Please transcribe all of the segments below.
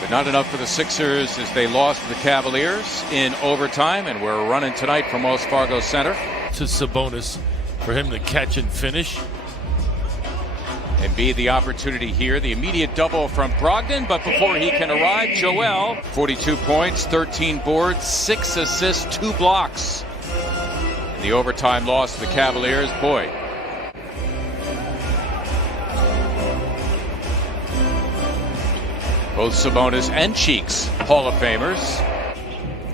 But not enough for the Sixers as they lost to the Cavaliers in overtime, and we're running tonight from Wells Fargo Center. To Sabonis for him to catch and finish. Embiid the opportunity here, the immediate double from Brogdon, but before he can arrive, Joel, 42 points, 13 boards, 6 assists, 2 blocks. In the overtime loss to the Cavaliers, boy. Both Sabonis and Cheeks, Hall of Famers.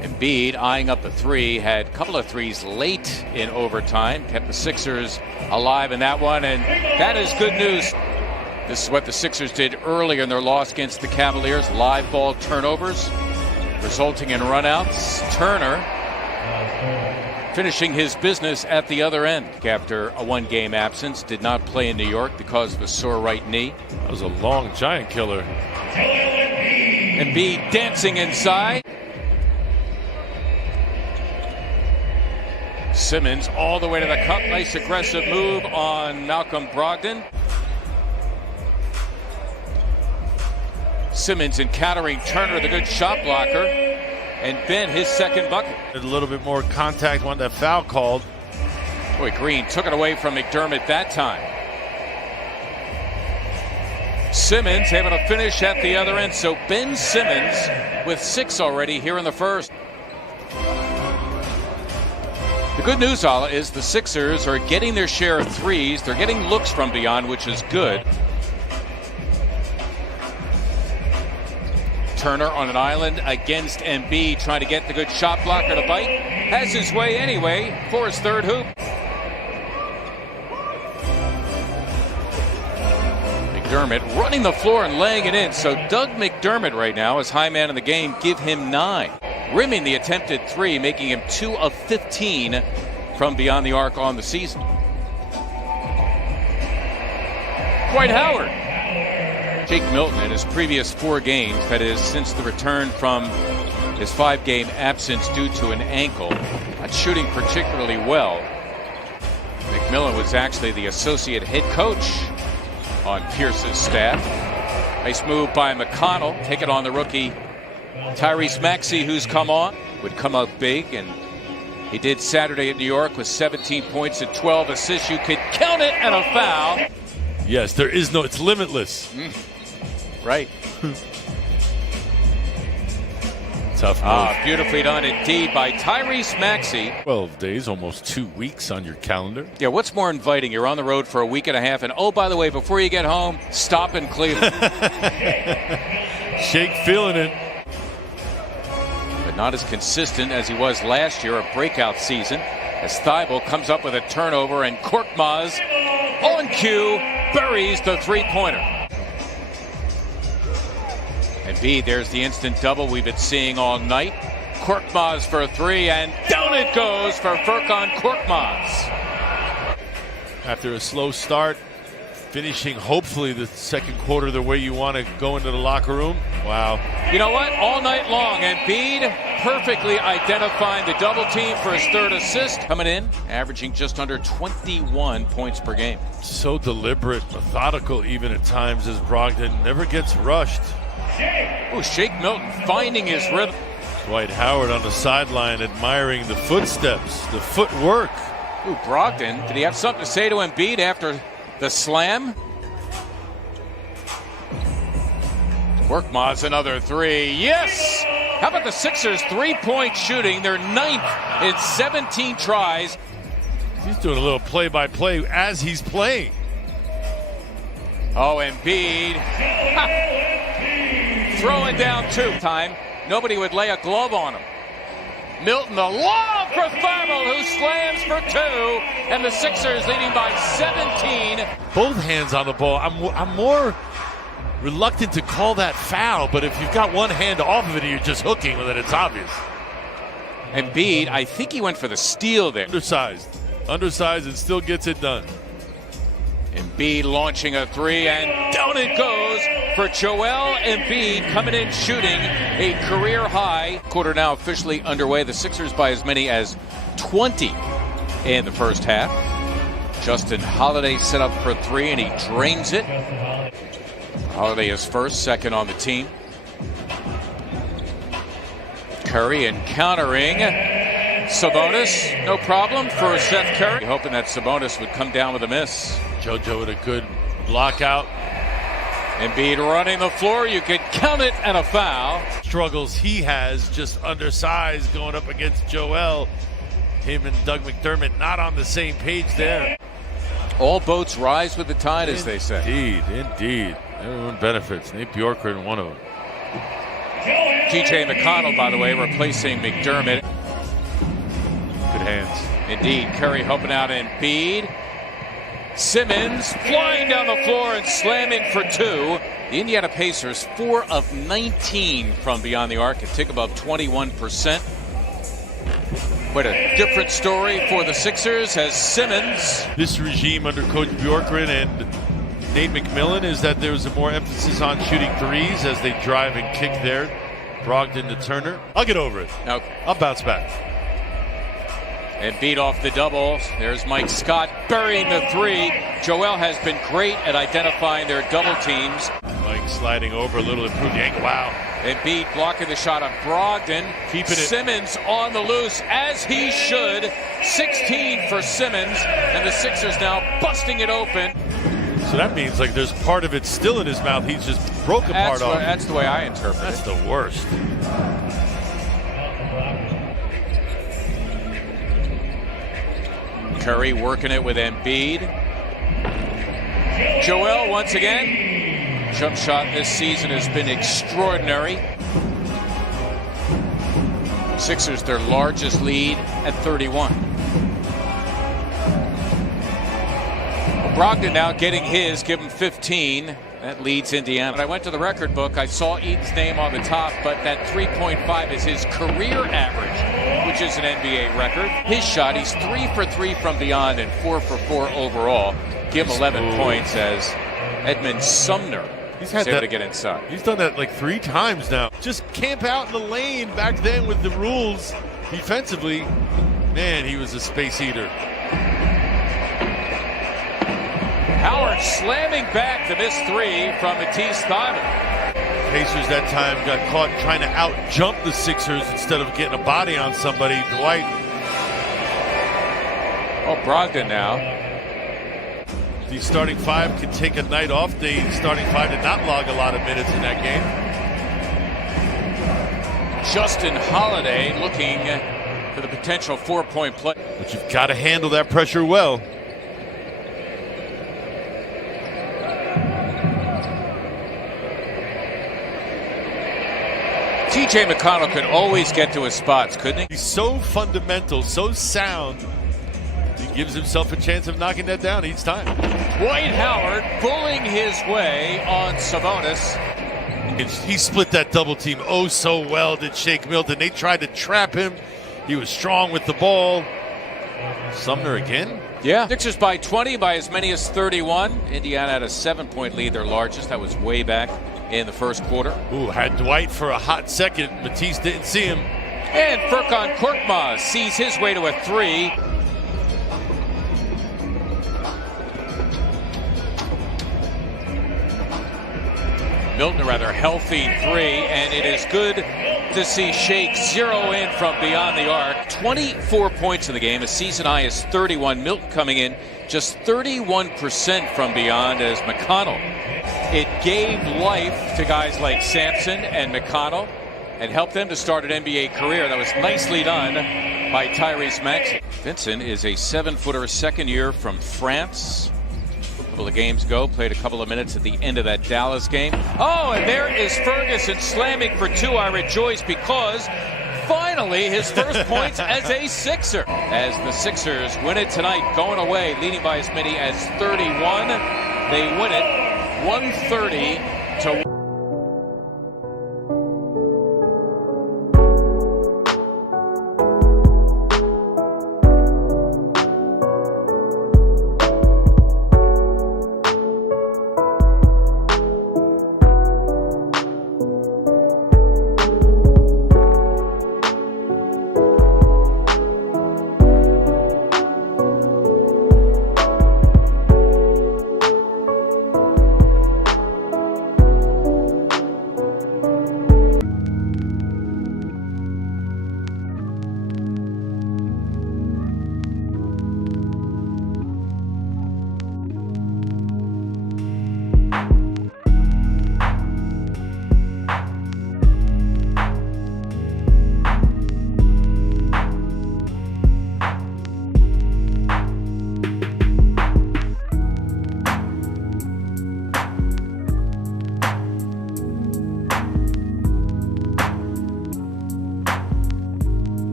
Embiid eyeing up a three, had a couple of threes late in overtime, kept the Sixers alive in that one, and that is good news. This is what the Sixers did earlier in their loss against the Cavaliers. Live ball turnovers, resulting in runouts. Turner finishing his business at the other end after a one-game absence. Did not play in New York because of a sore right knee. That was a long giant killer. Embiid dancing inside. Simmons all the way to the cup. Nice aggressive move on Malcolm Brogdon. Simmons encountering Turner, the good shot blocker, and Ben his second bucket. A little bit more contact, wanted that foul called. Boy, Green took it away from McDermott that time. Simmons able to finish at the other end. So Ben Simmons with 6 already here in the first. The good news, Ala, is the Sixers are getting their share of threes. They're getting looks from beyond, which is good. Turner on an island against Embiid, trying to get the good shot blocker to bite. Has his way anyway for his third hoop. McDermott running the floor and laying it in. So Doug McDermott right now is high man in the game. Give him 9. Rimming the attempted three, making him 2 of 15 from beyond the arc on the season. Dwight Howard. Jake Milton in his previous 4 games, that is since the return from his 5-game absence due to an ankle, not shooting particularly well. McMillan was actually the associate head coach on Pierce's staff. Nice move by McConnell. Take it on the rookie Tyrese Maxey, who's come on, would come up big, and he did Saturday at New York with 17 points and 12 assists. You could count it, and a foul. Yes, there is no, it's limitless. Right. Tough move. Beautifully done indeed by Tyrese Maxey. 12 days, almost 2 weeks on your calendar. Yeah, what's more inviting? You're on the road for a week and a half, and oh, by the way, before you get home, stop in Cleveland. Shake feeling it. But not as consistent as he was last year, a breakout season, as Thibault comes up with a turnover, and Korkmaz on cue buries the three-pointer. Embiid, there's the instant double we've been seeing all night. Korkmaz for a 3, and down it goes for Furkan Korkmaz. After a slow start, finishing hopefully the second quarter the way you want to go into the locker room. Wow. You know what? All night long, Embiid perfectly identifying the double team for his 3rd assist. Coming in, averaging just under 21 points per game. So deliberate, methodical even at times, as Brogdon never gets rushed. Oh, Shake Milton finding his rhythm. Dwight Howard on the sideline admiring the footsteps, the footwork. Ooh, Brogdon, did he have something to say to Embiid after the slam? Korkmaz another 3. Yes! How about the Sixers' three-point shooting? They're 9th in 17 tries. He's doing a little play-by-play as he's playing. Oh, Embiid. Throwing down 2. Time. Nobody would lay a glove on him. Milton, the lob for Thibault, who slams for 2, and the Sixers leading by 17. Both hands on the ball. I'm more reluctant to call that foul, but if you've got one hand off of it and you're just hooking, well, then it's obvious. Embiid, I think he went for the steal there. Undersized, and still gets it done. Embiid launching a 3, and down it goes for Joel Embiid, coming in shooting a career high. Quarter now officially underway. The Sixers by as many as 20 in the first half. Justin Holiday set up for three, and he drains it. Holiday is first, second on the team. Curry encountering Sabonis. No problem for Seth Curry. Hoping that Sabonis would come down with a miss. JoJo with a good lockout. Embiid running the floor. You could count it and a foul. Struggles he has, just undersized going up against Joel. Him and Doug McDermott not on the same page there. All boats rise with the tide, as they say. Indeed. Everyone benefits. Nate Bjorkgren, one of them. TJ McConnell, by the way, replacing McDermott. Good hands. Indeed, Curry helping out Embiid. Simmons flying down the floor and slamming for two. The Indiana Pacers, 4 of 19 from beyond the arc, a tick above 21%. Quite a different story for the Sixers as Simmons. This regime under Coach Bjorkgren and Nate McMillan is that there was a more emphasis on shooting threes as they drive and kick there. Brogdon to Turner. I'll get over it. Okay. I'll bounce back. And beat off the double. There's Mike Scott burying the three. Joel has been great at identifying their double teams. Mike sliding over a little, improved the angle. Wow. Embiid blocking the shot on Brogdon. Keeping it. Simmons on the loose, as he should. 16 for Simmons, and the Sixers now busting it open. So that means like there's part of it still in his mouth. He's just broke a part off. That's the way I interpret it. That's the worst. Curry working it with Embiid. Joel once again. Jump shot this season has been extraordinary. Sixers their largest lead at 31. Brogdon now getting his, give him 15. That leads Indiana. When I went to the record book, I saw Eaton's name on the top, but that 3.5 is his career average, which is an NBA record. His shot, he's 3 for 3 from beyond and 4 for 4 overall. Give him 11 points as Edmund Sumner is able to get inside. He's done that like 3 times now. Just camp out in the lane back then with the rules defensively. Man, he was a space eater. Howard slamming back the missed three from Matisse Thybulle. Pacers that time got caught trying to out-jump the Sixers instead of getting a body on somebody. Dwight. Oh, Brogdon now. The starting five can take a night off. The starting five did not log a lot of minutes in that game. Justin Holiday looking for the potential 4-point play. But you've got to handle that pressure well. TJ McConnell could always get to his spots, couldn't he? He's so fundamental, so sound. He gives himself a chance of knocking that down each time. Dwight Howard bullying his way on Sabonis. He split that double team oh so well, did Shake Milton. They tried to trap him. He was strong with the ball. Sumner again? Yeah. Sixers by 20, by as many as 31. Indiana had a 7-point lead, their largest. That was way back in the first quarter. Ooh, had Dwight for a hot second. Matisse didn't see him. And Furkan Korkmaz sees his way to a 3. Milton a rather healthy 3, and it is good to see Shake zero in from beyond the arc. 24 points in the game, a season high is 31. Milton coming in just 31% from beyond as McConnell. It gave life to guys like Sampson and McConnell and helped them to start an NBA career. That was nicely done by Tyrese Maxey. Vincent is a 7-footer, second year from France. A couple of games ago, played a couple of minutes at the end of that Dallas game. Oh, and there is Ferguson slamming for 2. I rejoice because finally his first points as a Sixer. As the Sixers win it tonight, going away, leading by as many as 31. They win it 130 to